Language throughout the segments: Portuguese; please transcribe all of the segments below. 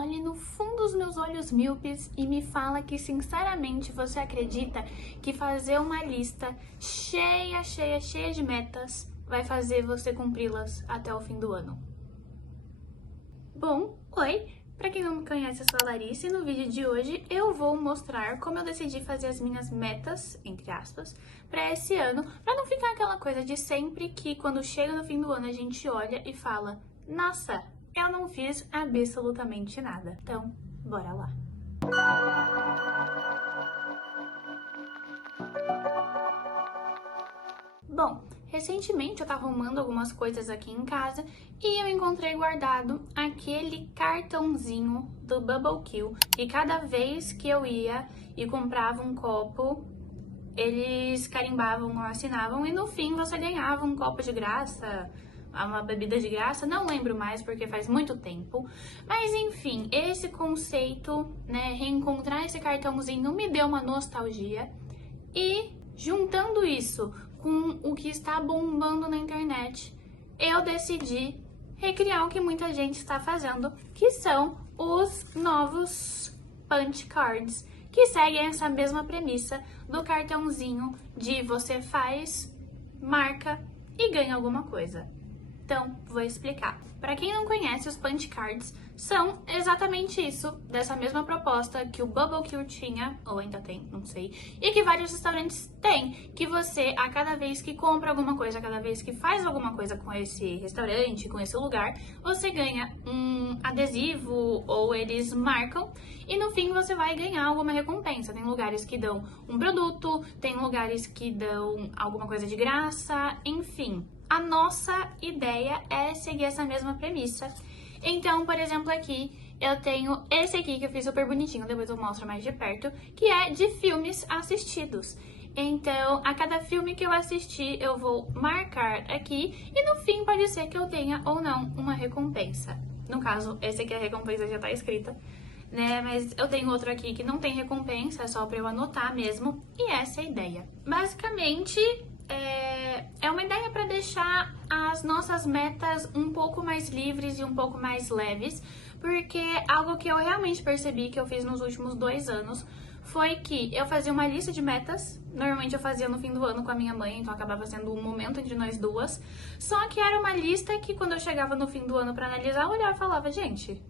olhe no fundo dos meus olhos míopes e me fala que sinceramente você acredita que fazer uma lista cheia de metas vai fazer você cumpri-las até o fim do ano. Bom, oi! Pra quem não me conhece, eu sou a Larissa e no vídeo de hoje eu vou mostrar como eu decidi fazer as minhas metas, entre aspas, pra esse ano, pra não ficar aquela coisa de sempre que quando chega no fim do ano a gente olha e fala: nossa, eu não fiz absolutamente nada. Então, bora lá! Bom, recentemente eu tava arrumando algumas coisas aqui em casa e eu encontrei guardado aquele cartãozinho do Bubble Kill, que cada vez que eu ia e comprava um copo, eles carimbavam ou assinavam e no fim você ganhava um copo de graça, uma bebida de graça, não lembro mais porque faz muito tempo. Mas enfim, esse conceito, né, reencontrar esse cartãozinho me deu uma nostalgia e juntando isso com o que está bombando na internet, eu decidi recriar o que muita gente está fazendo, que são os novos punch cards, que seguem essa mesma premissa do cartãozinho de você faz, marca e ganha alguma coisa. Então, vou explicar. Para quem não conhece, os punch cards são exatamente isso, dessa mesma proposta que o Bubble Kill tinha, ou ainda tem, não sei, e que vários restaurantes têm, que você, a cada vez que compra alguma coisa, a cada vez que faz alguma coisa com esse restaurante, com esse lugar, você ganha um adesivo ou eles marcam e no fim você vai ganhar alguma recompensa. Tem lugares que dão um produto, tem lugares que dão alguma coisa de graça, enfim. A nossa ideia é seguir essa mesma premissa. Então, por exemplo, aqui eu tenho esse aqui que eu fiz super bonitinho, depois eu mostro mais de perto, que é de filmes assistidos. Então, a cada filme que eu assistir, eu vou marcar aqui e no fim pode ser que eu tenha ou não uma recompensa. No caso, esse aqui a recompensa já tá escrita, né? Mas eu tenho outro aqui que não tem recompensa, é só pra eu anotar mesmo, e essa é a ideia. Basicamente, é uma ideia para deixar as nossas metas um pouco mais livres e um pouco mais leves, porque algo que eu realmente percebi que eu fiz nos últimos 2 anos foi que eu fazia uma lista de metas, normalmente eu fazia no fim do ano com a minha mãe, então acabava sendo um momento entre nós duas, só que era uma lista que quando eu chegava no fim do ano para analisar, eu olhava e falava: gente,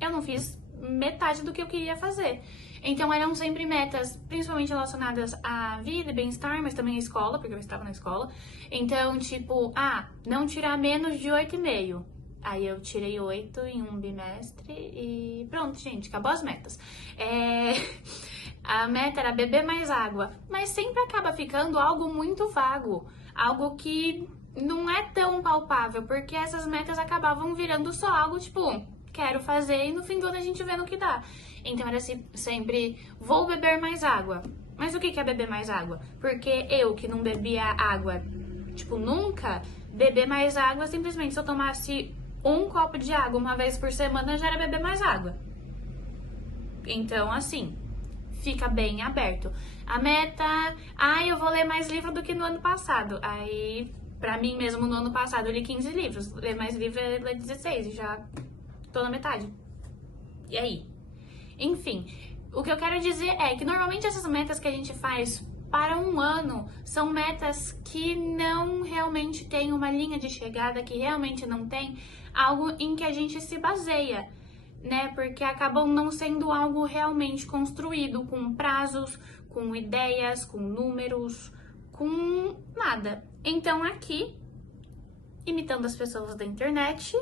eu não fiz metade do que eu queria fazer. Então eram sempre metas, principalmente relacionadas à vida e bem-estar, mas também à escola, porque eu estava na escola. Então, tipo, não tirar menos de 8,5. Aí eu tirei 8 em um bimestre e pronto, gente, acabou as metas. A meta era beber mais água, mas sempre acaba ficando algo muito vago, algo que não é tão palpável, porque essas metas acabavam virando só algo tipo: quero fazer e no fim do ano a gente vê no que dá. Então era sempre: vou beber mais água. Mas o que é beber mais água? Porque eu que não bebia água, tipo, nunca, beber mais água, simplesmente se eu tomasse um copo de água uma vez por semana já era beber mais água. Então, assim, fica bem aberto. A meta: eu vou ler mais livro do que no ano passado. Aí, pra mim mesmo, no ano passado eu li 15 livros. Ler mais livro é ler 16 e já tô na metade. E aí? Enfim, o que eu quero dizer é que normalmente essas metas que a gente faz para um ano são metas que não realmente tem uma linha de chegada, que realmente não tem algo em que a gente se baseia, né? Porque acabam não sendo algo realmente construído, com prazos, com ideias, com números, com nada. Então aqui, imitando as pessoas da internet,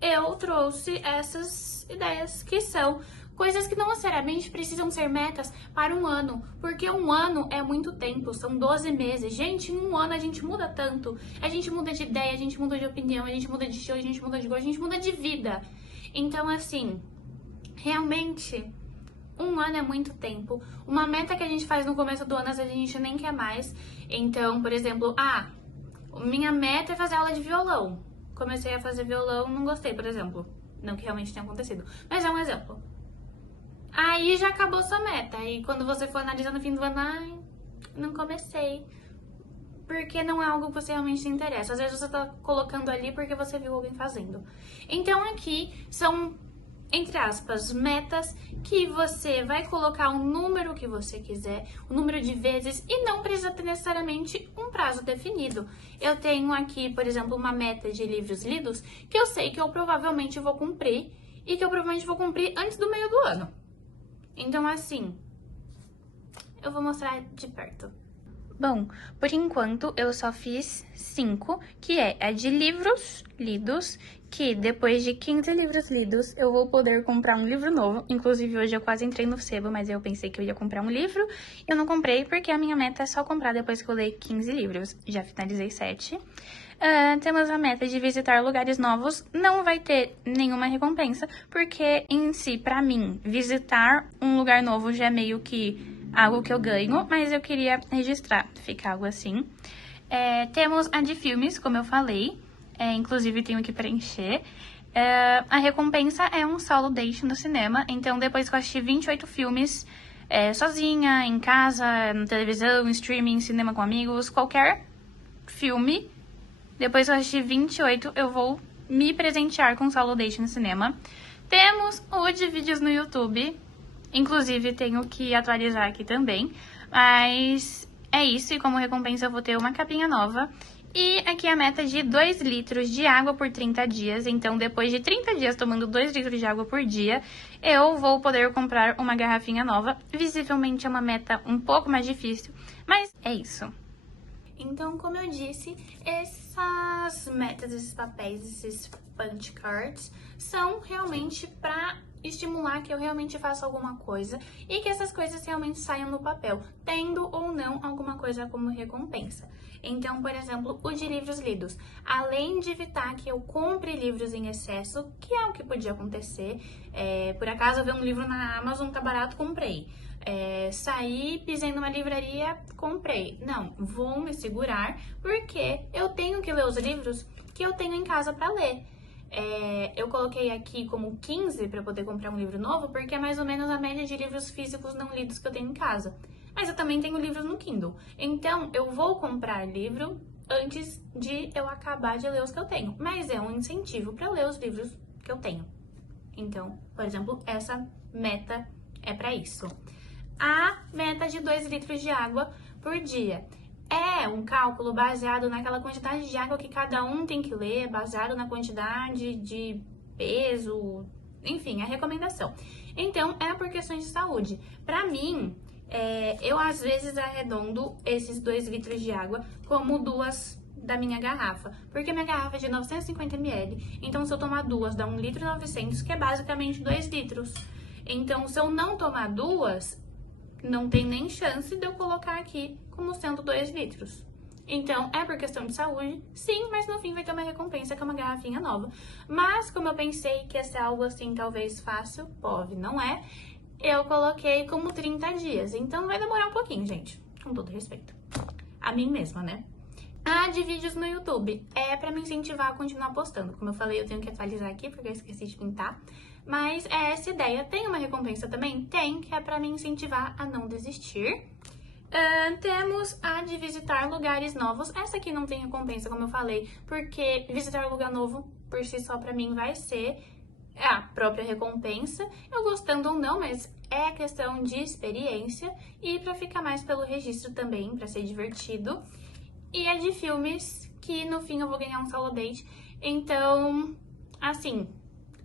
eu trouxe essas ideias que são coisas que não necessariamente precisam ser metas para um ano, porque um ano é muito tempo, são 12 meses. Gente, em um ano a gente muda tanto. A gente muda de ideia, a gente muda de opinião, a gente muda de estilo, a gente muda de gosto, a gente muda de vida. Então, assim, realmente, um ano é muito tempo. Uma meta que a gente faz no começo do ano, às vezes a gente nem quer mais. Então, por exemplo, minha meta é fazer aula de violão. Comecei a fazer violão, não gostei, por exemplo. Não que realmente tenha acontecido, mas é um exemplo. Aí já acabou sua meta. E quando você for analisar no fim do ano, não comecei. Porque não é algo que você realmente se interessa. Às vezes você tá colocando ali porque você viu alguém fazendo. Então aqui são entre aspas, metas que você vai colocar o número que você quiser, o número de vezes, e não precisa ter necessariamente um prazo definido. Eu tenho aqui, por exemplo, uma meta de livros lidos que eu sei que eu provavelmente vou cumprir e que eu provavelmente vou cumprir antes do meio do ano. Então, assim, eu vou mostrar de perto. Bom, por enquanto eu só fiz 5, que é a de livros lidos, que depois de 15 livros lidos eu vou poder comprar um livro novo. Inclusive hoje eu quase entrei no sebo, mas eu pensei que eu ia comprar um livro. Eu não comprei porque a minha meta é só comprar depois que eu ler 15 livros. Já finalizei 7. Temos a meta de visitar lugares novos. Não vai ter nenhuma recompensa, porque em si, pra mim, visitar um lugar novo já é meio que algo que eu ganho, mas eu queria registrar, ficar algo assim. Temos a de filmes, como eu falei, inclusive tenho que preencher. A recompensa é um solo date no cinema, então depois que eu assistir 28 filmes, sozinha, em casa, na televisão, streaming, cinema com amigos, qualquer filme, depois que eu assistir 28, eu vou me presentear com um solo date no cinema. Temos o de vídeos no YouTube. Inclusive, tenho que atualizar aqui também, mas é isso, e como recompensa eu vou ter uma capinha nova. E aqui a meta de 2 litros de água por 30 dias, então depois de 30 dias tomando 2 litros de água por dia, eu vou poder comprar uma garrafinha nova. Visivelmente é uma meta um pouco mais difícil, mas é isso. Então, como eu disse, essas metas, esses papéis, esses punch cards, são realmente para estimular que eu realmente faça alguma coisa e que essas coisas realmente saiam no papel, tendo ou não alguma coisa como recompensa. Então, por exemplo, o de livros lidos. Além de evitar que eu compre livros em excesso, que é o que podia acontecer, por acaso eu ver um livro na Amazon, tá barato, comprei. Saí, pisei numa livraria, comprei. Não, vou me segurar, porque eu tenho que ler os livros que eu tenho em casa para ler. Eu coloquei aqui como 15 para poder comprar um livro novo, porque é mais ou menos a média de livros físicos não lidos que eu tenho em casa. Mas eu também tenho livros no Kindle. Então, eu vou comprar livro antes de eu acabar de ler os que eu tenho. Mas é um incentivo para ler os livros que eu tenho. Então, por exemplo, essa meta é para isso. A meta de 2 litros de água por dia. É um cálculo baseado naquela quantidade de água que cada um tem que ler, baseado na quantidade de peso, enfim, a recomendação. Então, é por questões de saúde. Pra mim, eu às vezes arredondo esses 2 litros de água como 2 da minha garrafa, porque minha garrafa é de 950 ml, então se eu tomar 2 dá 1,9 litro, que é basicamente 2 litros. Então, se eu não tomar 2, não tem nem chance de eu colocar aqui como sendo 2 litros. Então, é por questão de saúde, sim, mas no fim vai ter uma recompensa que é uma garrafinha nova. Mas, como eu pensei que ia ser algo assim, talvez fácil, pode, não é, eu coloquei como 30 dias. Então, vai demorar um pouquinho, gente, com todo respeito. A mim mesma, né? A de vídeos no YouTube é pra me incentivar a continuar postando. Como eu falei, eu tenho que atualizar aqui porque eu esqueci de pintar. Mas é essa ideia. Tem uma recompensa também? Tem, que é pra me incentivar a não desistir. Temos a de visitar lugares novos. Essa aqui não tem recompensa, como eu falei, porque visitar um lugar novo por si só pra mim vai ser a própria recompensa. Eu gostando ou não, mas é questão de experiência e pra ficar mais pelo registro também, pra ser divertido. E é de filmes, que no fim eu vou ganhar um solo date. Então, assim,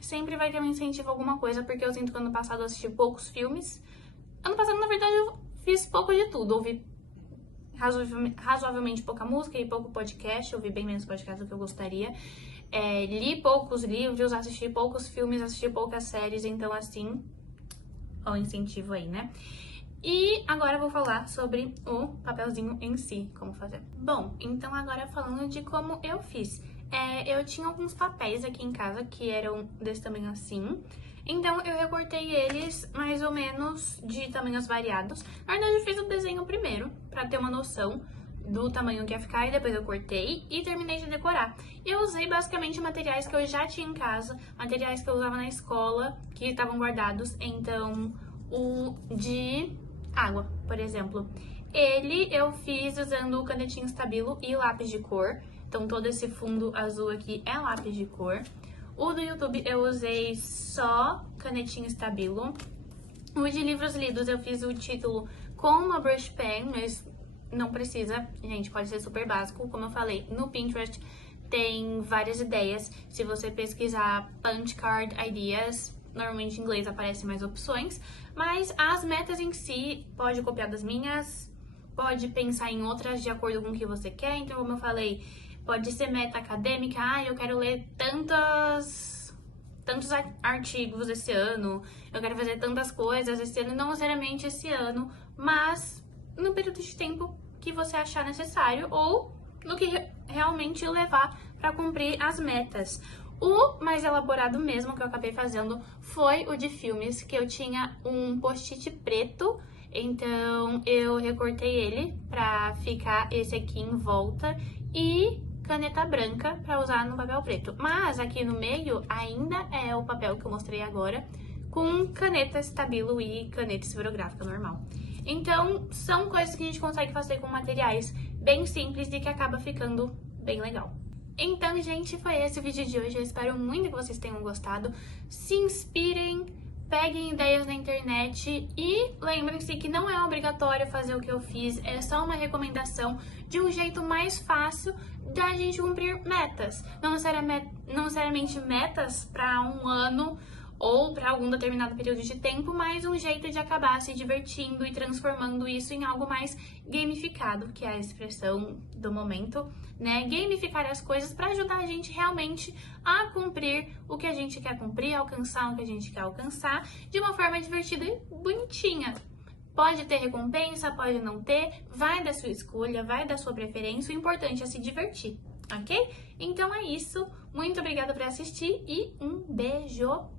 sempre vai ter um incentivo a alguma coisa, porque eu sinto que ano passado eu assisti poucos filmes. Ano passado, na verdade, eu fiz pouco de tudo. Ouvi razoavelmente pouca música e pouco podcast. Ouvi bem menos podcast do que eu gostaria. Li poucos livros, assisti poucos filmes, assisti poucas séries. Então, assim, ó, o incentivo aí, né? E agora eu vou falar sobre o papelzinho em si, como fazer. Bom, então agora falando de como eu fiz. Eu tinha alguns papéis aqui em casa que eram desse tamanho assim. Então eu recortei eles mais ou menos de tamanhos variados. Na verdade eu fiz o desenho primeiro, pra ter uma noção do tamanho que ia ficar, e depois eu cortei e terminei de decorar. Eu usei basicamente materiais que eu já tinha em casa, materiais que eu usava na escola, que estavam guardados. Então, o de água, por exemplo, ele eu fiz usando o canetinho Stabilo e lápis de cor. Então todo esse fundo azul aqui é lápis de cor. O do YouTube eu usei só canetinha Stabilo. O de livros lidos eu fiz o título com uma brush pen, mas não precisa, gente, pode ser super básico. Como eu falei, no Pinterest tem várias ideias. Se você pesquisar punch card ideas, normalmente em inglês aparecem mais opções, mas as metas em si, pode copiar das minhas, pode pensar em outras de acordo com o que você quer. Então, como eu falei, pode ser meta acadêmica, eu quero ler tantos artigos esse ano, eu quero fazer tantas coisas esse ano, não necessariamente esse ano, mas no período de tempo que você achar necessário ou no que realmente levar para cumprir as metas. O mais elaborado mesmo que eu acabei fazendo foi o de filmes, que eu tinha um post-it preto, então eu recortei ele pra ficar esse aqui em volta e caneta branca pra usar no papel preto. Mas aqui no meio ainda é o papel que eu mostrei agora, com caneta Stabilo e caneta esferográfica normal. Então, são coisas que a gente consegue fazer com materiais bem simples e que acaba ficando bem legal. Então, gente, foi esse o vídeo de hoje. Eu espero muito que vocês tenham gostado. Se inspirem, peguem ideias na internet e lembrem-se que não é obrigatório fazer o que eu fiz, é só uma recomendação de um jeito mais fácil da gente cumprir metas. Não necessariamente metas para um ano ou para algum determinado período de tempo, mas um jeito de acabar se divertindo e transformando isso em algo mais gamificado, que é a expressão do momento, né? Gamificar as coisas para ajudar a gente realmente a cumprir o que a gente quer cumprir, alcançar o que a gente quer alcançar de uma forma divertida e bonitinha. Pode ter recompensa, pode não ter, vai da sua escolha, vai da sua preferência, o importante é se divertir, ok? Então é isso, muito obrigada por assistir e um beijo!